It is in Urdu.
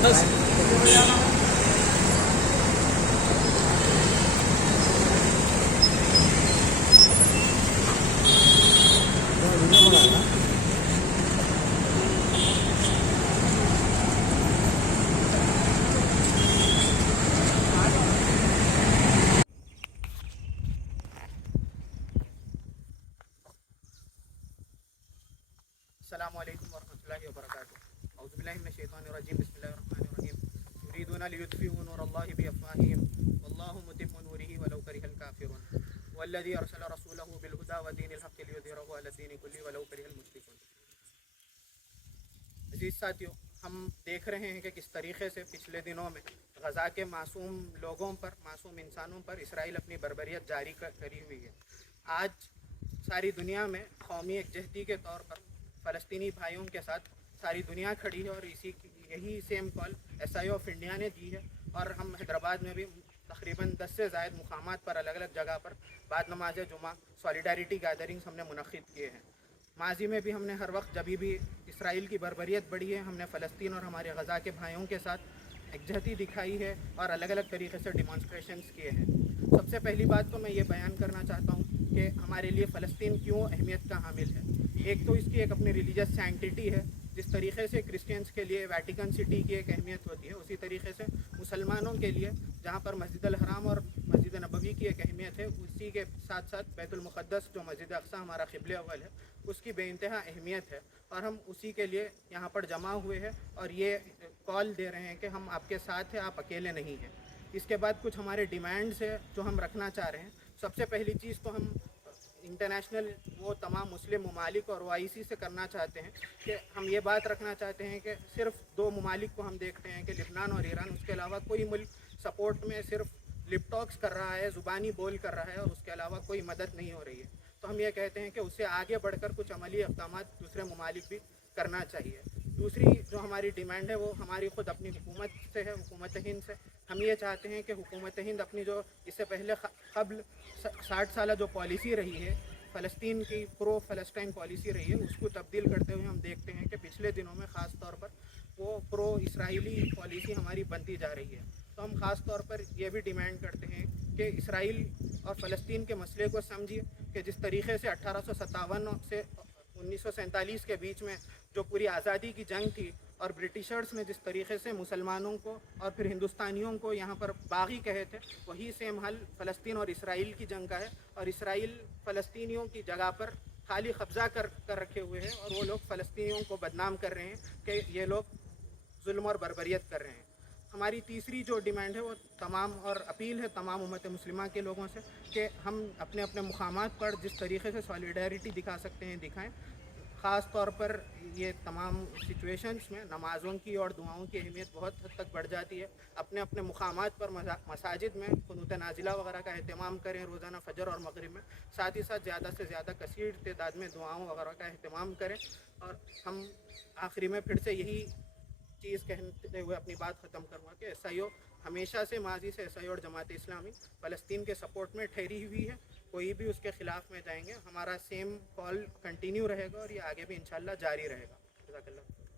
السلام علیکم ورحمۃ اللہ وبرکاتہ. اعوذ باللہ من الشیطان الرجیم. بسم اللہ الرحمن الرحیم. یریدون لیطفئوا نور اللہ بافواہہم واللہ متم نورہ ولو کرہ الکافرون والذی ارسل رسولہ بالہدی ودین الحق لیظہرہ علی الدین کلہ ولو کرہ المشرکون. عزیز ساتھیو، ہم دیکھ رہے ہیں کہ کس طریقے سے پچھلے دنوں میں غزہ کے معصوم لوگوں پر، معصوم انسانوں پر اسرائیل اپنی بربریت جاری کری ہوئی ہے. آج ساری دنیا میں قومی یکجہتی کے طور پر فلسطینی بھائیوں کے ساتھ ساری دنیا کھڑی ہے، اور یہی same call S I of India نے دی ہے. اور ہم حیدرآباد میں بھی تقریباً 10 سے زائد مقامات پر الگ الگ جگہ پر بعد نماز جمعہ سولیڈیریٹی گیدرنگز ہم نے منعقد کیے ہیں. ماضی میں بھی ہم نے ہر وقت جبھی بھی اسرائیل کی بربریت بڑھی ہے، ہم نے فلسطین اور ہمارے غزہ کے بھائیوں کے ساتھ یکجہتی دکھائی ہے اور الگ الگ طریقے سے ڈیمانسٹریشنز کیے ہیں. سب سے پہلی بات تو میں یہ بیان کرنا چاہتا ہوں کہ ہمارے لیے فلسطین کیوں اہمیت کا حامل ہے. ایک تو اس کی ایک اپنی ریلیجس سینکٹیٹی ہے. جس طریقے سے کرسچنس کے لیے ویٹیکن سٹی کی ایک اہمیت ہوتی ہے، اسی طریقے سے مسلمانوں کے لیے جہاں پر مسجد الحرام اور مسجد نبوی کی ایک اہمیت ہے، اسی کے ساتھ ساتھ بیت المقدس جو مسجد اقصی ہمارا قبلہ اول ہے اس کی بے انتہا اہمیت ہے. اور ہم اسی کے لیے یہاں پر جمع ہوئے ہیں اور یہ کال دے رہے ہیں کہ ہم آپ کے ساتھ ہیں، آپ اکیلے نہیں ہیں. اس کے بعد کچھ ہمارے ڈیمانڈز ہیں جو ہم رکھنا چاہ رہے ہیں. سب سے پہلی چیز تو ہم انٹرنیشنل وہ تمام مسلم ممالک اور OIC سے کرنا چاہتے ہیں کہ ہم یہ بات رکھنا چاہتے ہیں کہ صرف 2 ممالک کو ہم دیکھتے ہیں کہ لبنان اور ایران، اس کے علاوہ کوئی ملک سپورٹ میں صرف لپ ٹاکس کر رہا ہے، زبانی بول کر رہا ہے، اور اس کے علاوہ کوئی مدد نہیں ہو رہی ہے. تو ہم یہ کہتے ہیں کہ اس سے آگے بڑھ کر کچھ عملی اقدامات دوسرے ممالک بھی کرنا چاہیے. دوسری جو ہماری ڈیمانڈ ہے وہ ہماری خود اپنی حکومت سے ہے، حکومت ہند سے. ہم یہ چاہتے ہیں کہ حکومت ہند اپنی جو اس سے پہلے قبل 60 سالہ جو پالیسی رہی ہے، فلسطین کی پرو فلسطین پالیسی رہی ہے، اس کو تبدیل کرتے ہوئے ہم دیکھتے ہیں کہ پچھلے دنوں میں خاص طور پر وہ پرو اسرائیلی پالیسی ہماری بنتی جا رہی ہے. تو ہم خاص طور پر یہ بھی ڈیمانڈ کرتے ہیں کہ اسرائیل اور فلسطین کے مسئلے کو سمجھیے کہ جس طریقے سے 1857 سے 1947 کے بیچ میں جو پوری آزادی کی جنگ تھی، اور برٹشرز نے جس طریقے سے مسلمانوں کو اور پھر ہندوستانیوں کو یہاں پر باغی کہے تھے، وہی سیم حل فلسطین اور اسرائیل کی جنگ کا ہے. اور اسرائیل فلسطینیوں کی جگہ پر خالی قبضہ کر رکھے ہوئے ہیں، اور وہ لوگ فلسطینیوں کو بدنام کر رہے ہیں کہ یہ لوگ ظلم اور بربریت کر رہے ہیں. ہماری تیسری جو ڈیمانڈ ہے وہ تمام اور اپیل ہے تمام امت مسلمہ کے لوگوں سے کہ ہم اپنے اپنے مقامات پر جس طریقے سے سولیڈیریٹی دکھا سکتے ہیں دکھائیں. خاص طور پر یہ تمام سچویشنز میں نمازوں کی اور دعاؤں کی اہمیت بہت حد تک بڑھ جاتی ہے. اپنے اپنے مقامات پر مساجد میں قنوت نازلہ وغیرہ کا اہتمام کریں روزانہ فجر اور مغرب میں. ساتھ ہی ساتھ زیادہ سے زیادہ کثیر تعداد میں دعاؤں وغیرہ کا اہتمام کریں. اور ہم آخری میں پھر سے یہی چیز کہتے ہوئے اپنی بات ختم کروں کہ ایس آئی او ہمیشہ سے ماضی سے ایس آئی او اور جماعت اسلامی فلسطین کے سپورٹ میں ٹھہری ہوئی ہے. کوئی بھی اس کے خلاف میں جائیں گے، ہمارا سیم کال کنٹینیو رہے گا اور یہ آگے بھی انشاءاللہ جاری رہے گا. جزاک اللہ.